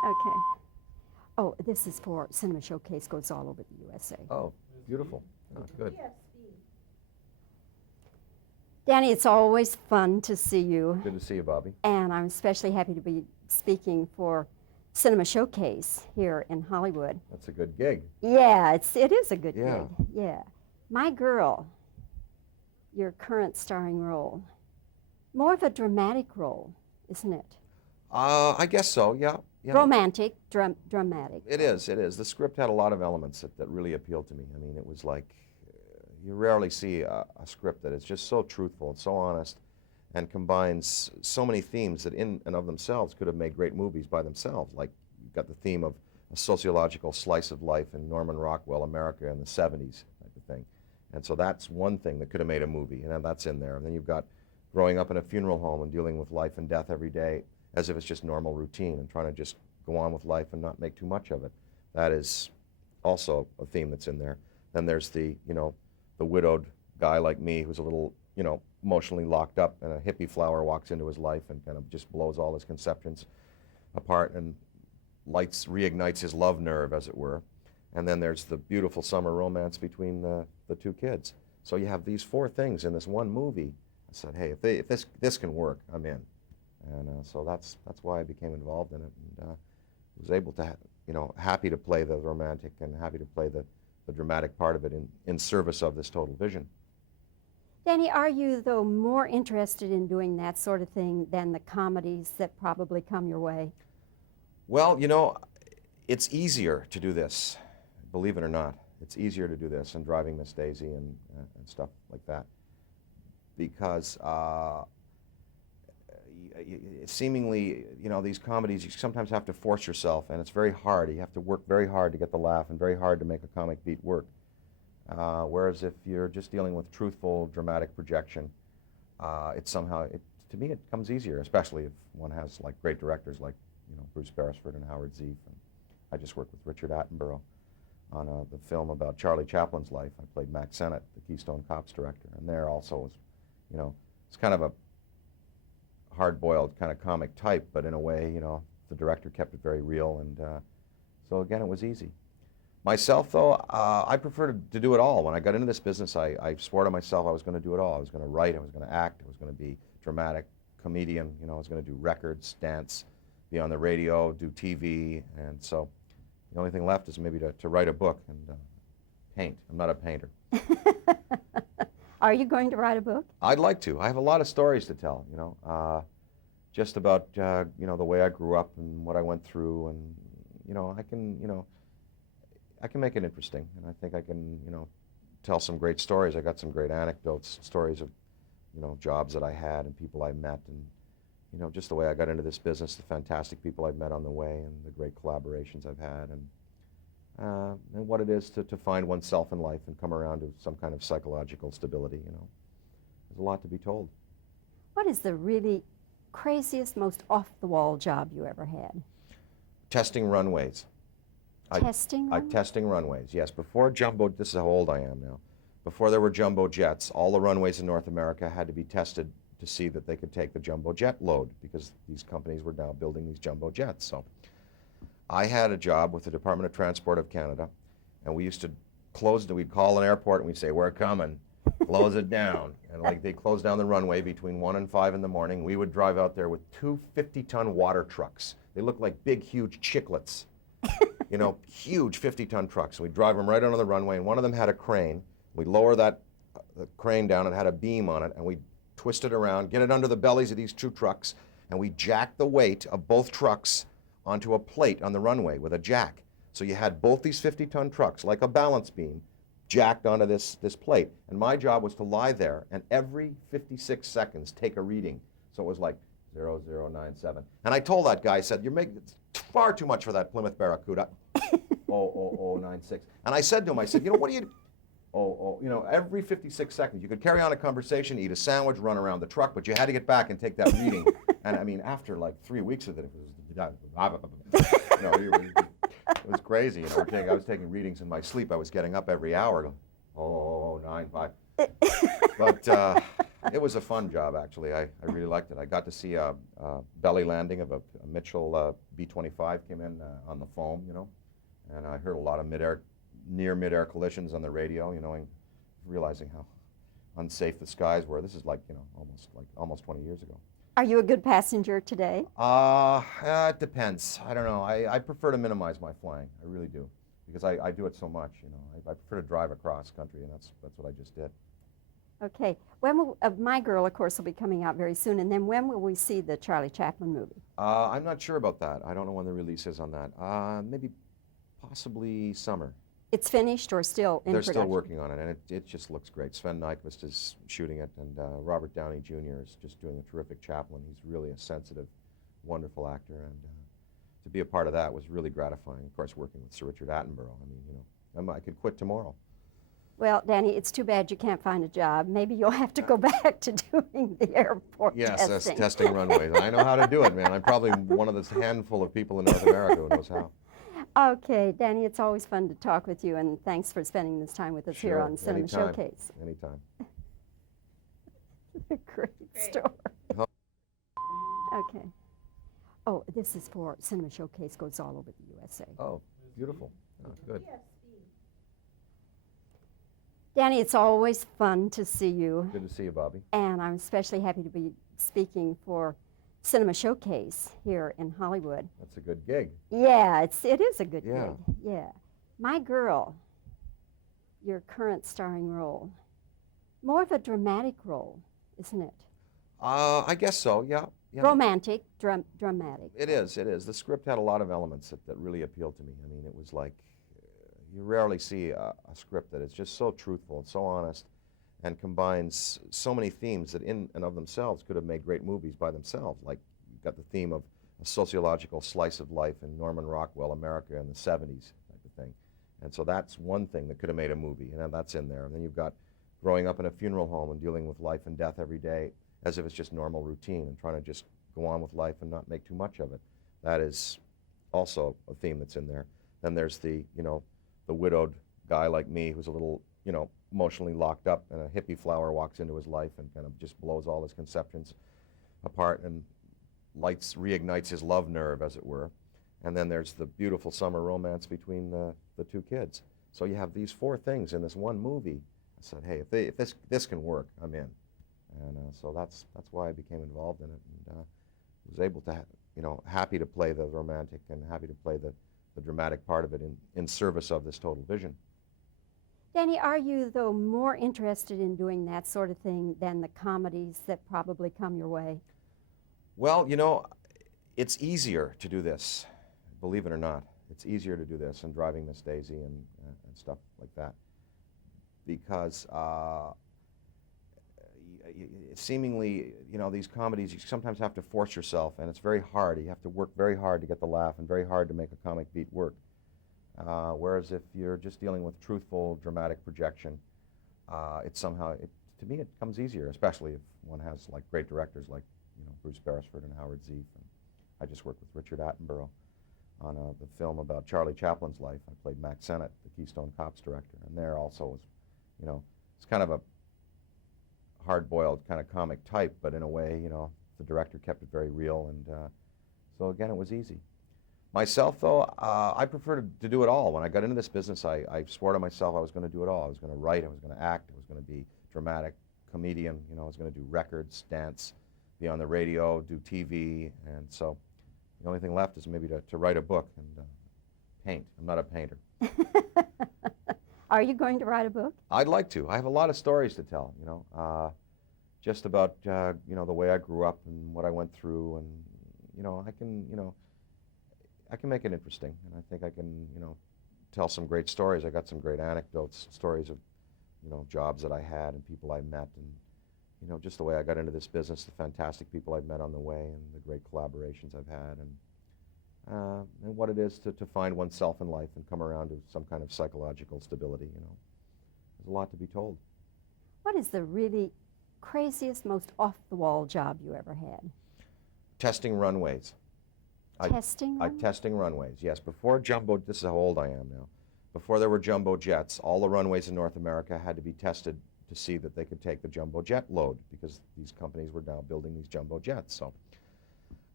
Okay. Oh, this is for Cinema Showcase, goes all over the USA. Oh, beautiful. Oh, good. Danny, it's always fun to see you. Good to see you, Bobbie. And I'm especially happy to be speaking for Cinema Showcase here in Hollywood. That's a good gig. Yeah, it is a good Yeah. gig. Yeah. My Girl, your current starring role, more of a dramatic role, isn't it? I guess so, yeah. Yeah. Romantic, dramatic. It is, it is. The script had a lot of elements that really appealed to me. I mean, it was like, you rarely see a script that is just so truthful and so honest and combines so many themes that in and of themselves could have made great movies by themselves. Like, you've got the theme of a sociological slice of life in Norman Rockwell, America in the 70s type of thing. And so that's one thing that could have made a movie, and that's in there. And then you've got growing up in a funeral home and dealing with life and death every day as if it's just normal routine and trying to just go on with life and not make too much of it. That is also a theme that's in there. Then there's the, the widowed guy like me who's a little, emotionally locked up, and a hippie flower walks into his life and kind of just blows all his conceptions apart and reignites his love nerve, as it were. And then there's the beautiful summer romance between the two kids. So you have these four things in this one movie. I said, hey, if this can work, I'm in. And so that's why I became involved in it, and was able to, happy to play the romantic and happy to play the dramatic part of it in service of this total vision. Danny, are you, though, more interested in doing that sort of thing than the comedies that probably come your way? Well, it's easier to do this, believe it or not. It's easier to do this and Driving Miss Daisy and stuff like that, because seemingly, these comedies, you sometimes have to force yourself, and it's very hard. You have to work very hard to get the laugh and very hard to make a comic beat work. Whereas if you're just dealing with truthful, dramatic projection, to me, it comes easier, especially if one has great directors like, Bruce Beresford and Howard Zieff. And I just worked with Richard Attenborough on the film about Charlie Chaplin's life. I played Mac Sennett, the Keystone Cops director, and there also was, it's kind of a hard-boiled kind of comic type, but in a way, the director kept it very real, and so again, it was easy. Myself, though, I prefer to do it all. When I got into this business, I swore to myself I was going to do it all. I was going to write, I was going to act, I was going to be dramatic, comedian, I was going to do records, dance, be on the radio, do TV, and so the only thing left is maybe to write a book and paint. I'm not a painter. Are you going to write a book? I'd like to. I have a lot of stories to tell, just about, the way I grew up and what I went through, and, I can make it interesting, and I think I can, tell some great stories. I got some great anecdotes, stories of, jobs that I had and people I met, and, just the way I got into this business, the fantastic people I've met on the way, and the great collaborations I've had, and what it is to find oneself in life and come around to some kind of psychological stability, There's a lot to be told. What is the really craziest, most off-the-wall job you ever had? Testing runways. Testing runways? Testing runways, yes. Before jumbo, this is how old I am now. Before there were jumbo jets, all the runways in North America had to be tested to see that they could take the jumbo jet load, because these companies were now building these jumbo jets. So I had a job with the Department of Transport of Canada, and we used to close, we'd call an airport and we'd say, we're coming, close it down. And they'd close down the runway between 1 and 5 in the morning. We would drive out there with 2 50-ton water trucks. They looked like big, huge chiclets. Huge 50-ton trucks. We'd drive them right onto the runway, and one of them had a crane. We'd lower that crane down, it had a beam on it, and we'd twist it around, get it under the bellies of these 2 trucks, and we'd jack the weight of both trucks onto a plate on the runway with a jack. So you had both these 50-ton trucks, like a balance beam, jacked onto this plate. And my job was to lie there and every 56 seconds take a reading. So it was like 0097. And I told that guy, I said, you're making far too much for that Plymouth Barracuda. 00096. And I said to him, I said, what do you, every 56 seconds, you could carry on a conversation, eat a sandwich, run around the truck, but you had to get back and take that reading. And I mean, after 3 weeks of it, it was crazy. I was taking readings in my sleep. I was getting up every hour. 0095. But it was a fun job, actually. I really liked it. I got to see a belly landing of a Mitchell B-25 came in on the foam, you know, and I heard a lot of near mid-air collisions on the radio, you know, and realizing how unsafe the skies were. This is like, you know, almost 20 years ago. Are you a good passenger today? It depends. I don't know. I prefer to minimize my flying. I really do, because I do it so much, you know. I prefer to drive across country, and that's what I just did. Okay. When will, My Girl, of course, will be coming out very soon. And then when will we see the Charlie Chaplin movie? I'm not sure about that. I don't know when the release is on that. Maybe possibly summer. It's finished or still in They're production? still working on it, and it just looks great. Sven Nykvist is shooting it, and Robert Downey Jr. is just doing a terrific Chaplin. He's really a sensitive, wonderful actor, and to be a part of that was really gratifying. Of course, working with Sir Richard Attenborough. I mean, you know, I could quit tomorrow. Well, Danny, it's too bad you can't find a job. Maybe you'll have to go back to doing the airport testing. testing. Yes, testing runways. I know how to do it, man. I'm probably one of this handful of people in North America who knows how. Okay, Danny, it's always fun to talk with you, and thanks for spending this time with us here on Cinema anytime. Showcase. Anytime. Great story. Okay. Oh, this is for Cinema Showcase, goes all over the USA. Oh, beautiful. Oh, good. Danny, it's always fun to see you. Good to see you, Bobbie. And I'm especially happy to be speaking for Cinema Showcase here in Hollywood. That's a good gig. Yeah, it is a good Yeah. gig. Yeah. My Girl, your current starring role, more of a dramatic role, isn't it? I guess so, yeah. Romantic, dramatic. It is. The script had a lot of elements that really appealed to me. I mean, it was like, you rarely see a script that is just so truthful and so honest and combines so many themes that in and of themselves could have made great movies by themselves. Like, you've got the theme of a sociological slice of life in Norman Rockwell, America in the 70s type of thing. And so that's one thing that could have made a movie, and that's in there. And then you've got growing up in a funeral home and dealing with life and death every day as if it's just normal routine and trying to just go on with life and not make too much of it. That is also a theme that's in there. Then there's the, you know, the widowed guy like me who's a little, you know, emotionally locked up, and a hippie flower walks into his life and kind of just blows all his conceptions apart and reignites his love nerve, as it were. And then there's the beautiful summer romance between the two kids. So you have these four things in this one movie. I said, hey, if this can work, I'm in. And so that's why I became involved in it, and was able to, you know, happy to play the romantic and happy to play the dramatic part of it in service of this total vision. Danny, are you, though, more interested in doing that sort of thing than the comedies that probably come your way? Well, you know, it's easier to do this, believe it or not. It's easier to do this and Driving Miss Daisy and stuff like that, because seemingly, you know, these comedies, you sometimes have to force yourself, and it's very hard. You have to work very hard to get the laugh and very hard to make a comic beat work. Whereas if you're just dealing with truthful, dramatic projection, to me, it comes easier, especially if one has like great directors like, you know, Bruce Beresford and Howard Zieff. And I just worked with Richard Attenborough on the film about Charlie Chaplin's life. I played Mac Sennett, the Keystone Cops director, and there also was, you know, it's kind of a hard-boiled kind of comic type, but in a way, you know, the director kept it very real, and so again, it was easy. Myself, though, I prefer to do it all. When I got into this business, I swore to myself I was going to do it all. I was going to write, I was going to act, I was going to be dramatic, comedian, you know, I was going to do records, dance, be on the radio, do TV, and so the only thing left is maybe to write a book and paint. I'm not a painter. Are you going to write a book? I'd like to. I have a lot of stories to tell, you know, just about, you know, the way I grew up and what I went through, and, you know, I can make it interesting, and I think I can, you know, tell some great stories. I got some great anecdotes, stories of, you know, jobs that I had and people I met, and, you know, just the way I got into this business, the fantastic people I've met on the way, and the great collaborations I've had, and what it is to find oneself in life and come around to some kind of psychological stability, you know. There's a lot to be told. What is the really craziest, most off-the-wall job you ever had? Testing runways. Testing runways? Testing runways, yes. Before jumbo, this is how old I am now. Before there were jumbo jets, all the runways in North America had to be tested to see that they could take the jumbo jet load, because these companies were now building these jumbo jets. So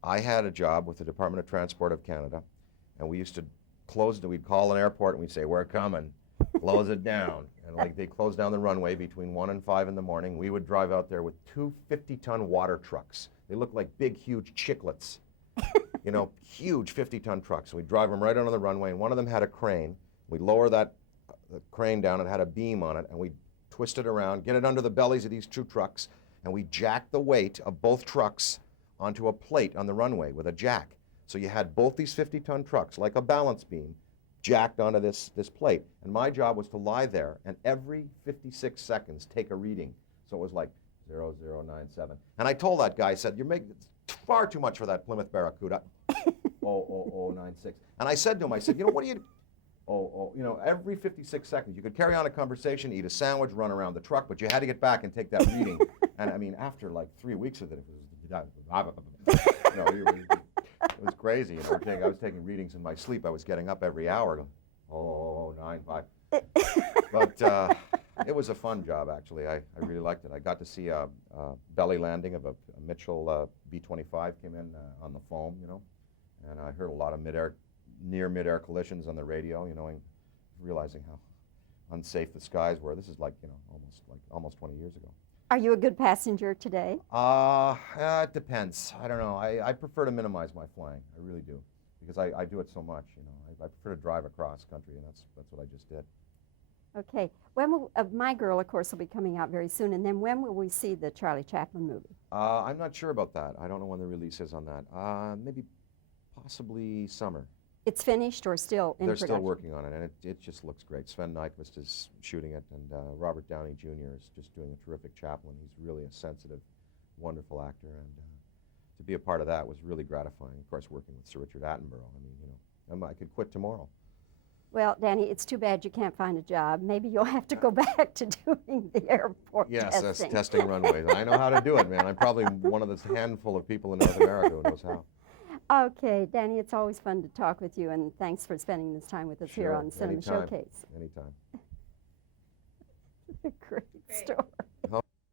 I had a job with the Department of Transport of Canada, and we used to close it. We'd call an airport and we'd say, "We're coming, close it down." And like they closed down the runway between 1 and 5 in the morning. We would drive out there with 2 50-ton water trucks. They looked like big, huge chiclets, you know, huge 50-ton trucks. And we'd drive them right onto the runway, and one of them had a crane. We'd lower that crane down. It had a beam on it, and we'd twist it around, get it under the bellies of these 2 trucks, and we jacked the weight of both trucks onto a plate on the runway with a jack. So you had both these 50-ton trucks, like a balance beam, jacked onto this plate. And my job was to lie there and every 56 seconds take a reading. So it was like 0097. And I told that guy, I said, "You're making far too much for that Plymouth Barracuda." 00096. And I said to him, I said, "You know, what do you, you know, every 56 seconds, you could carry on a conversation, eat a sandwich, run around the truck, but you had to get back and take that reading." And I mean, after like 3 weeks of it, it was, you know, it was crazy. You know, I was taking readings in my sleep. I was getting up every hour. 00095. But it was a fun job, actually. I really liked it. I got to see a belly landing of a Mitchell B-25 came in on the foam, you know, and I heard a lot of near mid-air collisions on the radio, you know, and realizing how unsafe the skies were. This is like, you know, almost 20 years ago. Are you a good passenger today? It depends. I don't know. I prefer to minimize my flying. I really do, because I do it so much. You know, I prefer to drive across country, and that's what I just did. Okay. When will, My Girl, of course, will be coming out very soon. And then when will we see the Charlie Chaplin movie? I'm not sure about that. I don't know when the release is on that. Maybe, possibly summer. It's finished or still in They're production? still working on it, and it just looks great. Sven Nykvist is shooting it, and Robert Downey Jr. is just doing a terrific Chaplin. He's really a sensitive, wonderful actor, and to be a part of that was really gratifying. Of course, working with Sir Richard Attenborough. I mean, you know, I could quit tomorrow. Well, Danny, it's too bad you can't find a job. Maybe you'll have to go back to doing the airport testing. testing. Yes, testing runways. I know how to do it, man. I'm probably one of this handful of people in North America who knows how. Okay, Danny, it's always fun to talk with you, and thanks for spending this time with us here on Cinema Anytime. Showcase. Anytime. Great story.